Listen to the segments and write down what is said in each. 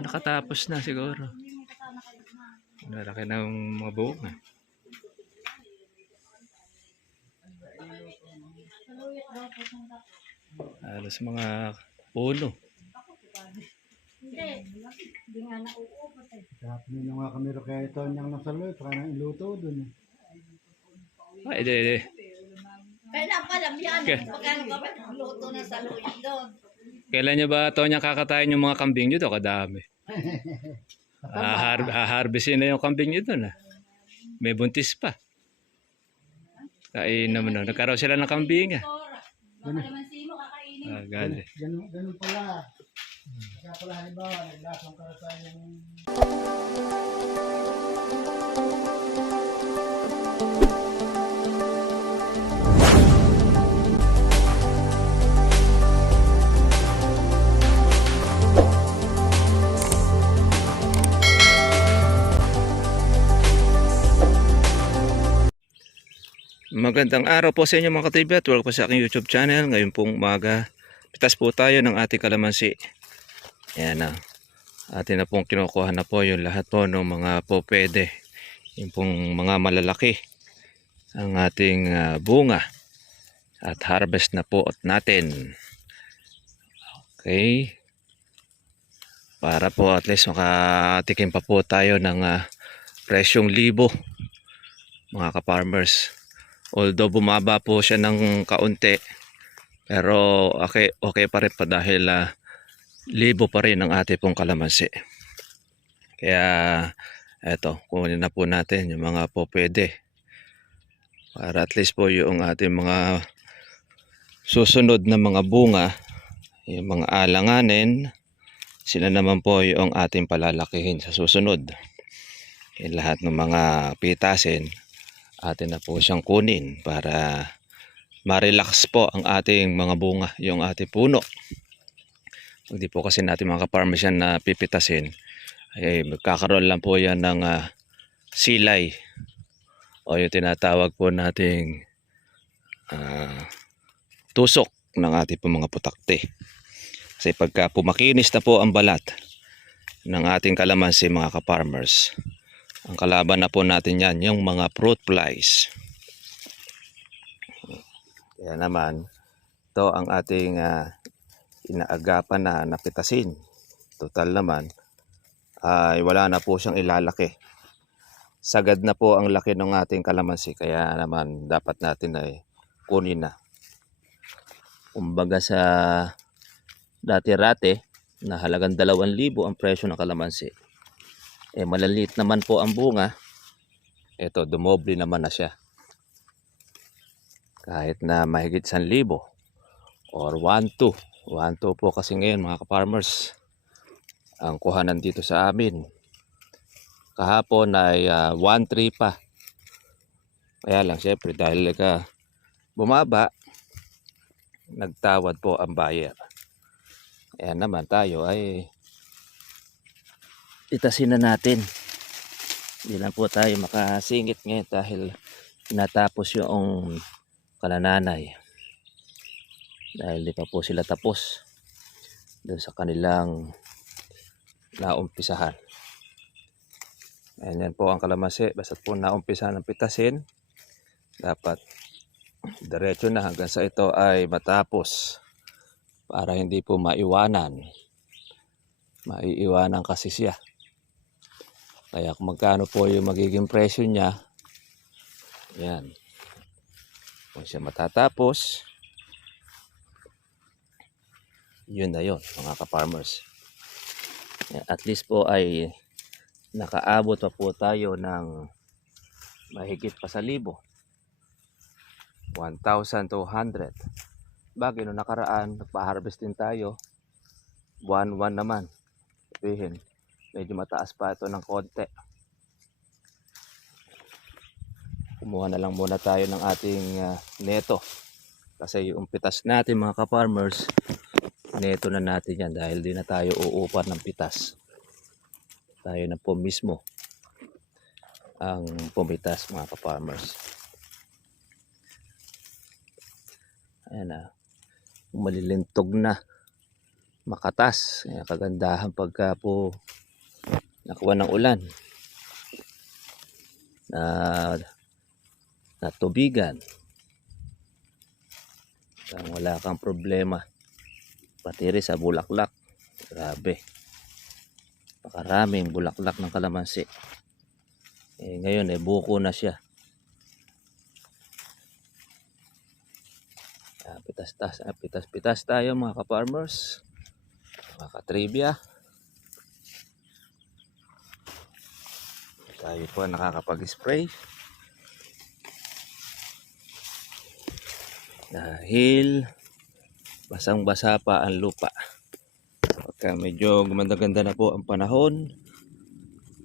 Nakatapos na siguro. Malaki ng mga bunga. Halos mga puno. Hindi nga nauubos eh. Sarap nyo na nga kami rin kaya ito niyang nasaloy. Saka nang iluto dun. Ay, di. Kaya na pala yan. Pagkano ka ba? Luto na sa luyan doon. Kailan nyo ba ito niya kakatayin yung mga kambing nyo doon? Kadami. Harvestin na yung kambing nyo doon. May buntis pa. Kain naman. Nagkaroon sila ng kambing. Baka naman sino kakainin. Gali. Ganun pala. Kaya pala halimbawa, naglasang ka sa yung... Magandang araw po sa inyo mga ka-TV at welcome po sa aking YouTube channel. Ngayon pong umaga, pitas po tayo ng ating kalamansi. Ayan na. Atin na pong kinukuha na po yung lahat po ng mga po pwede. Yung pong mga malalaki. Ang ating bunga. At harvest na po natin. Okay. Para po at least makatikim pa po tayo ng presyong libo. Mga ka-farmers. Although bumaba po siya ng kaunti, pero okay pa rin pa dahil libo pa rin ang ating pong kalamansi. Kaya eto, kunin na po natin yung mga po pwede. Para at least po yung ating mga susunod na mga bunga, yung mga alanganin, sila naman po yung ating palalakihin sa susunod. Yung lahat ng mga pitasin, atin na po siyang kunin para ma-relax po ang ating mga bunga, yung ating puno. Hindi po kasi natin mga ka-farmers yan na pipitasin, ay magkakaroon lang po yan ng silay o yung tinatawag po nating tusok ng ating po mga putakte. Kasi pagka pumakinis na po ang balat ng ating kalamansi mga ka-farmers, ang kalaban na po natin yan, yung mga fruit flies. Kaya naman, ito ang ating inaagapan na napitasin. Total naman, ay wala na po siyang ilalaki. Sagad na po ang laki ng ating kalamansi. Kaya naman, dapat natin ay kunin na. Kumbaga sa dati-rate, na halagang 2,000 ang presyo ng kalamansi. Malaliit naman po ang bunga. Ito, dumoble naman na siya. Kahit na mahigit 1,000 or 1,200. 1,200 po kasi ngayon mga ka-farmers ang kuhanan dito sa amin. Kahapon ay 1,300 pa. Kaya lang syempre dahil bumaba, nagtawad po ang buyer. Ayan naman tayo ay itasin na natin. Hindi lang po tayo makasingit ngayon dahil natapos yung kalananay. Dahil di pa po sila tapos doon sa kanilang naumpisahan. Ayan po ang kalamansi. Basta po naumpisahan ng pitasin, dapat diretso na hanggang sa ito ay matapos para hindi po maiiwanan kasi siya. Kaya kung magkano po yung magiging presyo niya, yan. Kung siya matatapos, yun na yun mga ka-farmers. At least po ay nakaabot pa po tayo ng mahigit pa sa 1,000. 1,200. Bagay no nakaraan, nagpa-harvest din tayo. 1,100 naman. Sabihin, medyo mataas pa ito ng konti. Kumuha na lang muna tayo ng ating neto. Kasi yung pitas natin mga ka-farmers, neto na natin yan dahil di na tayo uupan ng pitas. Tayo na po mismo ang pumitas mga ka-farmers. Ayan na. Malilintog na makatas. Kaya kagandahan pagka po nakuha ng ulan na natubigan. Wala kang problema. Pati rin sa bulaklak. Grabe. Pakaraming bulaklak ng kalamansi. Ngayon buko na siya. Pitas-pitas tayo mga ka-farmers. Mga ka-trivia. Tayo po nakakapag-spray. Dahil basang-basa pa ang lupa. Pagka medyo gumanda-ganda na po ang panahon,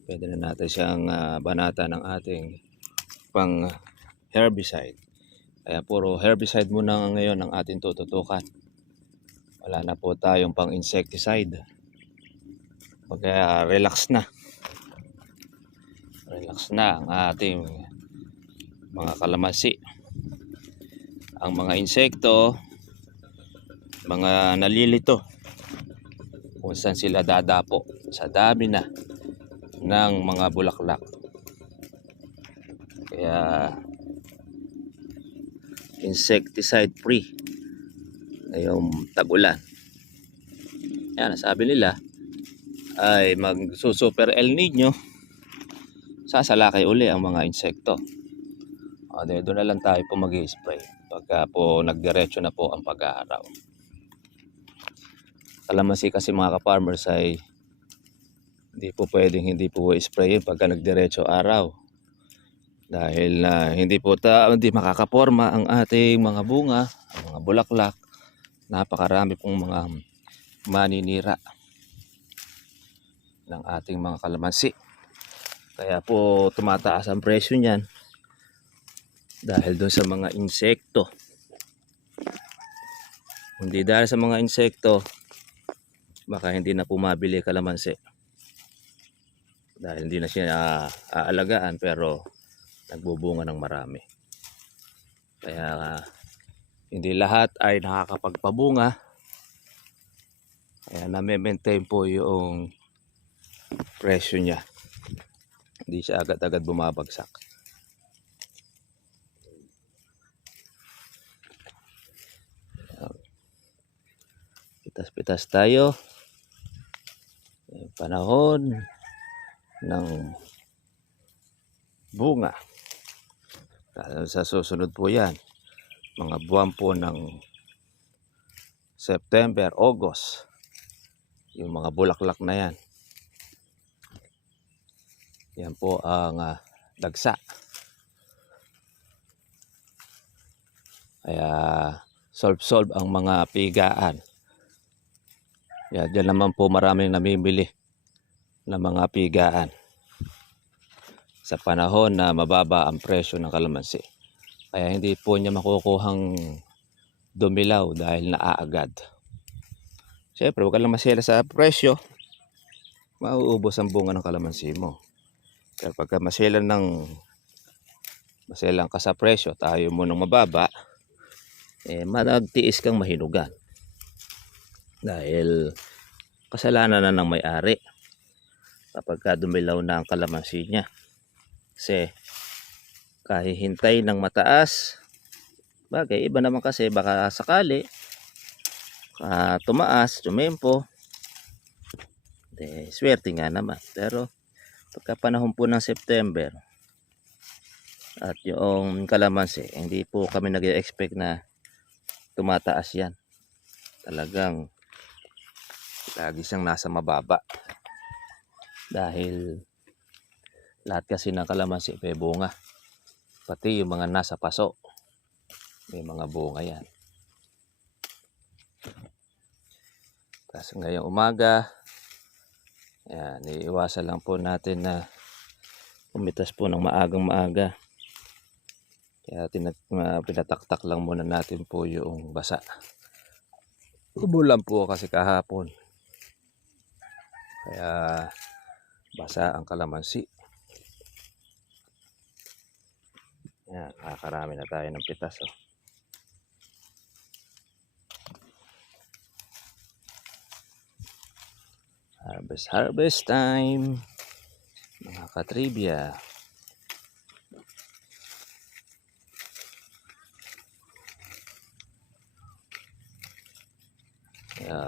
pwede na natin siyang banata ng ating pang herbicide. Kaya puro herbicide muna ngayon ang ating tututukan. Wala na po tayong pang insecticide. Kaya relax na. Relax na ang ating mga kalamansi. Ang mga insekto, mga nalilito, kung saan sila dadapo sa dami na ng mga bulaklak. Kaya insecticide free ngayong tag-ulan. Yan, sabi nila ay magsusuper El Nino, sasalakay uli ang mga insekto. Doon na lang tayo po mag-i-spray pagka po nagdiretso na po ang pag-aaraw. Kalamansi kasi mga ka-farmers ay hindi po pwedeng hindi po i-spray pagka nagdiretso araw. Dahil hindi makakaporma ang ating mga bunga, ang mga bulaklak. Napakarami pong mga maninira ng ating mga kalamansi. Kaya po tumataas ang presyo niyan dahil doon sa mga insekto. Hindi dahil sa mga insekto, baka hindi na po mabili kalamansi. Dahil hindi na siya aalagaan, pero nagbubunga ng marami. Kaya hindi lahat ay nakakapagpabunga. Kaya na-maintain po yung presyo niya. Hindi siya agad-agad bumabagsak. Pitas-pitas tayo. Panahon ng bunga. Sa susunod po yan, mga buwan po ng September, August, yung mga bulaklak na yan. Yan po ang dagsa. Kaya solve ang mga pigaan. Yan, dyan naman po maraming namimili ng mga pigaan sa panahon na mababa ang presyo ng kalamansi. Kaya hindi po niya makukuhang dumilaw dahil naaagad. Siyempre, huwag ka lang masela sa presyo, mauubos ang bunga ng kalamansi mo. Kaya pagka maselan ka sa presyo, tayo mo nang mababa, magtiis kang mahinugan. Dahil kasalanan na ng may-ari kapag dumilaw na ang kalamansi niya. Kasi kahihintay ng mataas, bagay, iba naman kasi baka sakali tumaas, tumempo, swerte nga naman. Pero pagka panahon po ng September at yung kalamansi, hindi po kami nag-expect na tumataas yan. Talagang lagi siyang nasa mababa. Dahil lahat kasi ng kalamansi may bunga. Pati yung mga nasa paso, may mga bunga yan. Kasi ngayong umaga, yan, iiwasan lang po natin na umitas po ng maagang-maaga. Kaya pinataktak lang muna natin po yung basa. Umulan po kasi kahapon. Kaya basa ang kalamansi. Yan, nakakarami na tayo ng pitas. Harvest time, mga katribya.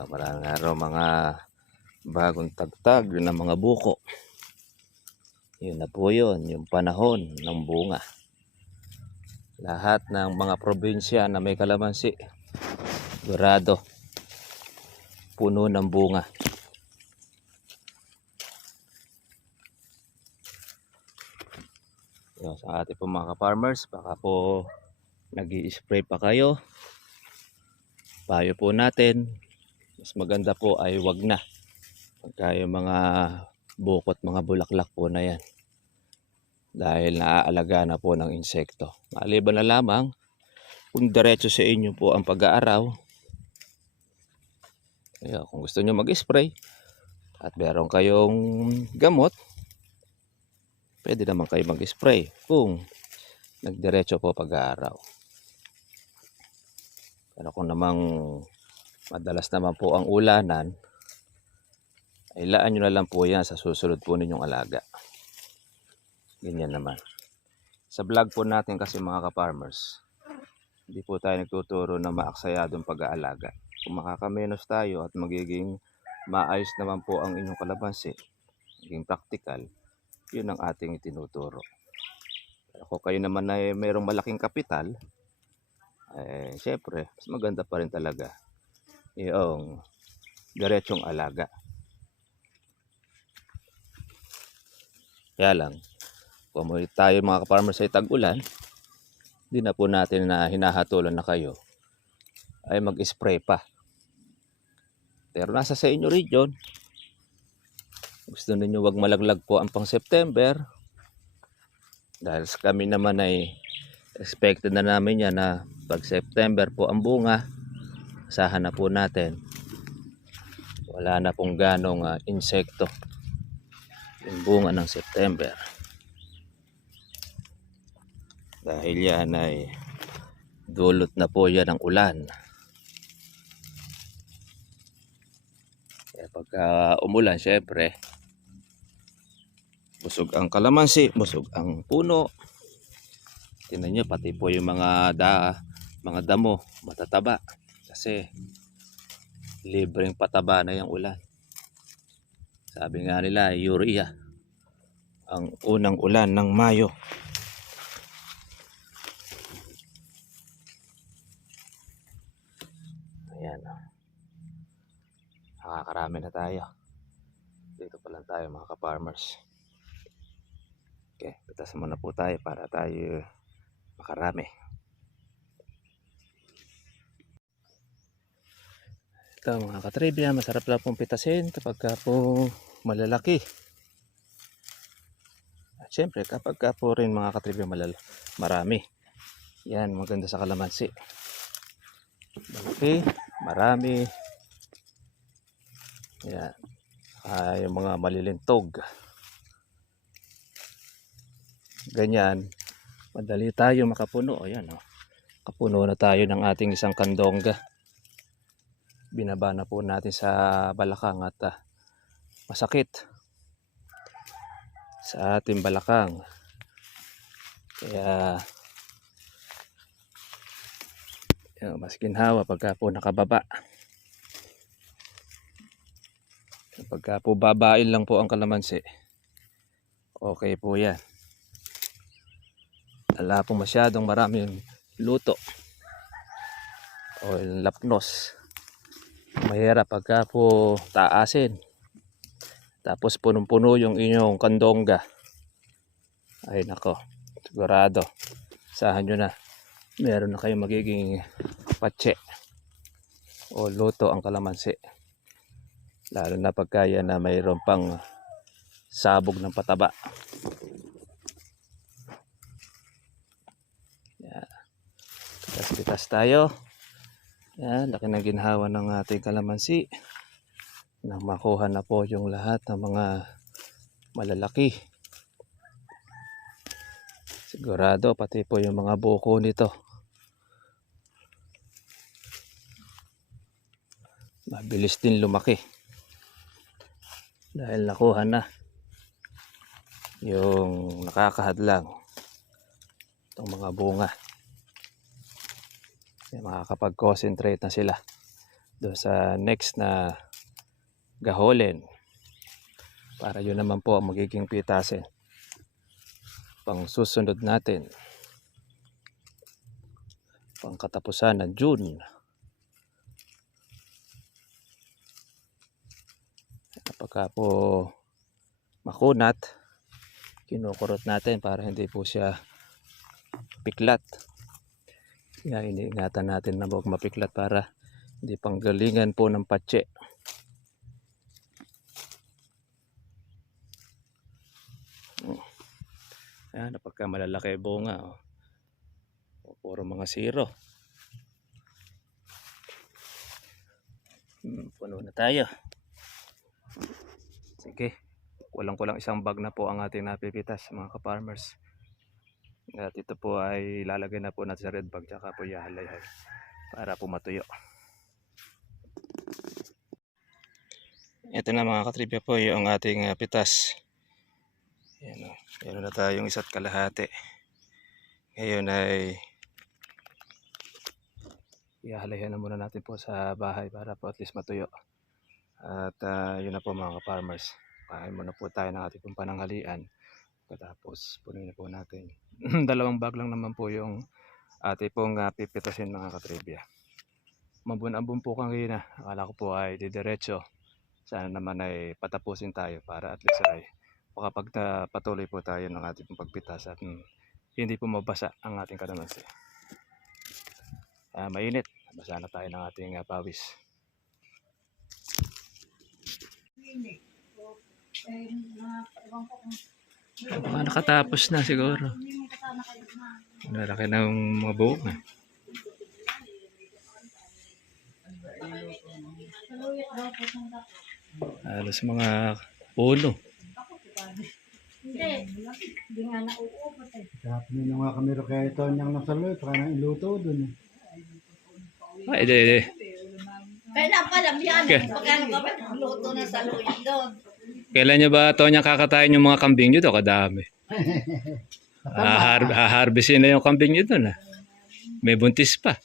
Maraming araw mga bagong tagtag ng mga buko. Yun na po yun, yung panahon ng bunga. Lahat ng mga probinsya na may kalamansi, sigurado puno ng bunga. Yun, sa ating po mga farmers, baka po nag-i-spray pa kayo. Payo po natin, mas maganda po ay wag na. Pagka yung mga bukot, mga bulaklak po na yan. Dahil naaalaga na po ng insekto. Maliban na lamang kung diretso sa inyo po ang pag-aaraw. Kung gusto nyo mag-spray at meron kayong gamot, pwede naman kayo mag-spray kung nagdiretso po pag-aaraw. Pero kung namang madalas naman po ang ulanan, ay laan nyo na lang po yan sa susunod po ninyong alaga. Ganyan naman. Sa vlog po natin kasi mga ka-farmers, hindi po tayo nagtuturo na maaksayadong pag-aalaga. Kung makakamenos tayo at magiging maayos naman po ang inyong kalamansi, maging practical, yun ang ating itinuturo. Pero kung kayo naman ay mayroong malaking kapital, syempre, mas maganda pa rin talaga yung diretsong alaga. Kaya lang, kung tayo mga ka-farmers ay tag-ulan, hindi na po natin na hinahatulan na kayo ay mag-spray pa. Pero nasa sa inyo region, gusto ninyo wag malaglag po ang pang September, dahil kami naman ay expected na namin yan na pag September po ang bunga, asahan na po natin wala na pong ganong insekto yung bunga ng September. Dahil yan ay dulot na po yan ng ulan. Kaya pagka umulan, syempre, busog ang kalamansi, busog ang puno. Tingnan nyo, pati po yung mga damo, matataba. Kasi libreng pataba na yung ulan. Sabi nga nila, urea. Ang unang ulan ng Mayo. Ayan. Nakakarami na tayo. Dito pa lang tayo mga ka-farmers. Okay, pitas muna po tayo para tayo makarami. Ito mga katribya, masarap lang pong pitasin kapag po malalaki. At syempre kapag po rin mga katribya marami. Yan, maganda sa kalamansi. Malaki, marami. Yan. Yung mga malilintog. Ganyan, madali tayo makapuno. Ayan, oh. Kapuno na tayo ng ating isang kandongga. Binaba na po natin sa balakang at masakit sa ating balakang. Kaya mas ginhawa pagka po nakababa. Pagka po babain lang po ang kalamansi, okay po yan. Wala po masyadong maraming luto o lapnos. Mahirap pagka po taasin, tapos punong-puno yung inyong kandongga. Ay nako, sigurado, sahan nyo na, meron na kayong magiging patse o luto ang kalamansi. Lalo na pagka yan na mayroon pang sabog ng pataba. Yan. Pitas-pitas tayo. Yan, laki ng ginhawa ng ating kalamansi. Nang makuha na po yung lahat ng mga malalaki. Sigurado pati po yung mga buko nito, mabilis din lumaki. Dahil nakuha na yung nakakahadlang itong mga bunga. Kaya makakapag-concentrate na sila doon sa next na gaholin para yun naman po ang magiging pitasin pang susunod natin pang katapusan ng June. Kapag po makunat, kinukurot natin para hindi po siya piklat. Kaya iniingatan natin na huwag mapiklat para hindi panggalingan po ng patse. Ayan, napagka malalaki bunga. Oh. Puro mga zero. Puno na tayo. Sige, kulang-kulang isang bag na po ang ating napipitas mga ka-farmers. At ito po ay lalagay na po natin sa red bag tsaka po ihahalay para po matuyo. Ito na mga katribya po yung ating pitas. Ayan o, meron na tayong 1.5. Ngayon ay ihahalayan na muna natin po sa bahay para po at least matuyo. At yun na po mga ka-farmers. Kain muna po tayo ng ating pananghalian. Tapos punin na po natin. 2 bag lang naman po yung ating pong pipitasin mga katribya. Mabun-abun po kanina. Akala ko po ay didiretso. Sana naman ay patapusin tayo para at least ay makapagpatuloy po tayo ng ating pagpitas at hindi po mabasa ang ating kalamansi. Mainit. Basa na tayo ng ating pawis. Baka nakatapos na siguro. Malaki ng mga bunga. Halos mga puno. Hindi nga nauubos eh. Kahapon yun nga kami kaya ito niyang nasaloy, saka nang iluto dun. Ay, hindi. Kaya na pala yan. Pagkano ka ba? Luto na sa luya doon. Kailan nyo ba ito niyang kakatayin yung mga kambing nyo? Ito kadami. Harvestin na yung kambing nyo doon. May buntis pa.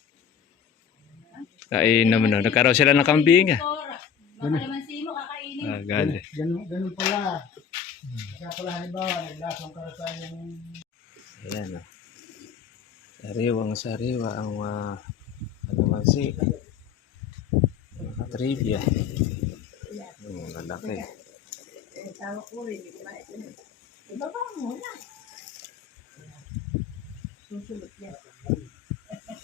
Kain naman. Nagkaroon sila ng kambing. Makalamansi mo kakainin. Gali. Ganun pala. Kaya pala halimbawa, naglasong karasay yung... Ayan o. Sariwang-sariwa ang kalamansi. Mga katribya. Lalaki. Tawag ko rin. Ibaba mo na. Susulot yan.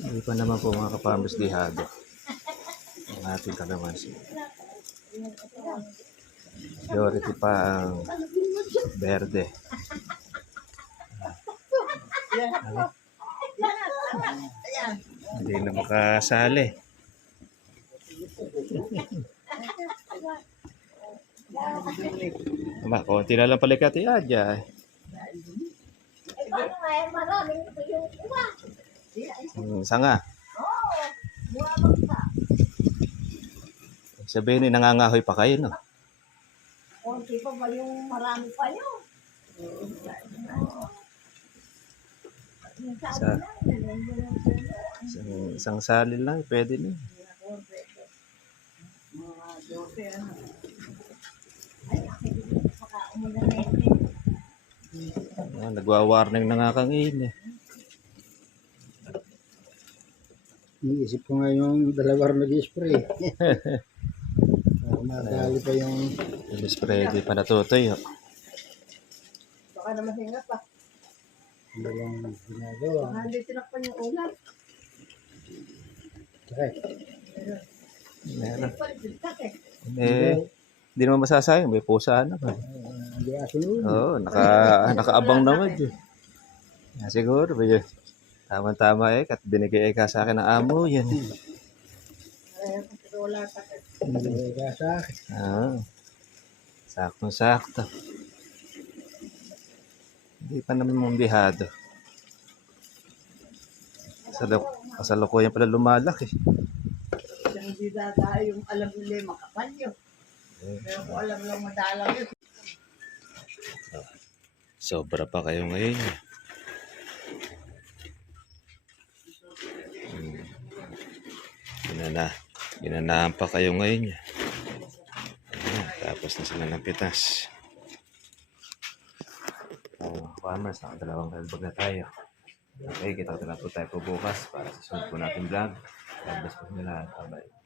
Hindi pa naman po mga ka-farmers dihado ang ating kalamansi. Priority pa ang berde. Hindi na makasali. Konti na lang pala kati adya. Sanga. Sabihin ni nangangahoy pa kayo, no? Konti pa ba yung marami pa yun? Isang salin lang, pwede na. Nagwa-warning na nga kang eh. Iisip ko nga yung dalawang nag-spray. Madali pa yung... Spray di pa natutoy. Baka naman hinga pa. Dalawang ginagawa. Baka hindi tinakpan yung ulam. Okay. Meron. Pagdagdag Hindi naman masasayang. May pusa naman. Hindi asunod. Oo, nakaabang naman yun. Siguro ba yun? Tama-tama at binigay ka sa akin ng amo yan. wala pa. Hindi ka sa akin. Saktong-sakto. Hindi pa naman mambihado. Kasalukuyan pala lumalaki. Hindi dada yung alam nila makapal yun. Pero kung alam lang madalang yun. Sobra pa kayo ngayon. Ginanahan pa kayo ngayon. Ayan, tapos na sila ng pitas. Farmers, nakadalawang kalbag na tayo. Okay, kita na po tayo po bukas para sa sunod po natin vlog. God bless po nila. Bye-bye.